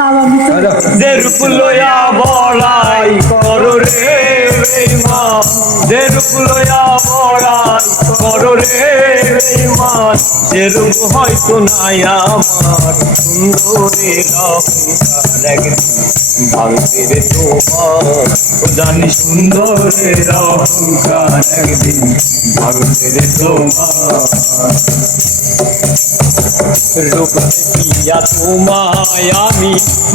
যে রূপ লয়া বড়াই করো রে বেঈমান, যে রূপ লয়া বড়াই করো রে বেঈমান, যে রূপ হয়তো নাই আমার সুন্দরের অহংকার একদিন ভাঙবে রে তোমার, ও জানি সুন্দরের অহংকার একদিন ভাঙবে রে তোমার। রূপ দেখিয়া তোমায় আমি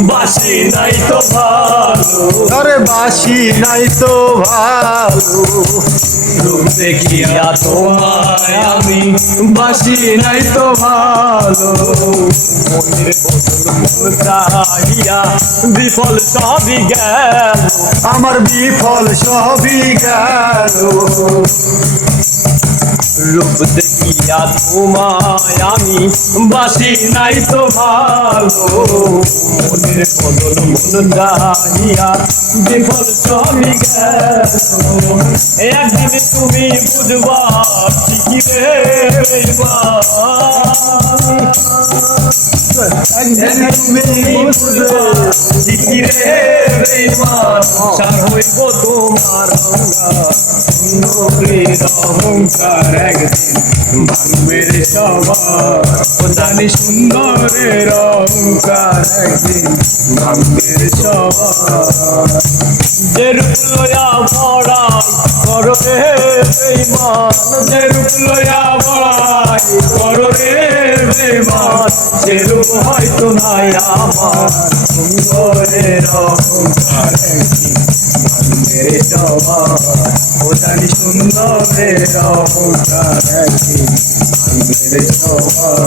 বাসি নাই তো ভালো, আরে বাসি নাই তো ভালো, রূপ দেখিয়া তোমায় আমি বাসি নাই তো ভালো। মনের বদল মন চাহিয়া বিফল সবই গেল, আমার বিফল সবই গেল। রূপ দেখিয়া তোমায় আমি বাসি নাই তো ভালো, মনের বদল মন চাহিয়া বিফল সবই গেল। একদিন তুমি বুঝবা ঠিকই রে বেঈমান, একদিন তুমি বুঝবা ঠিকই রে বেঈমান, সার হইব তোমার অহংকার, সুন্দরের অহংকার একদিন ভাঙবে রে সবার, ও জানি সুন্দরের অহংকার একদিন ভাঙবে রে সবার। যে রূপ লয়া বড়াই করো রে বেঈমান, যে রূপ লয়া বড়াই করো রে বেঈমান, যে রূপ হয়তো নাই আমার সুন্দরের অহংকার একদিন ভাঙবে রে সবার, ও জানি সুন্দরের অহংকার একদিন ভাঙবে রে সবার।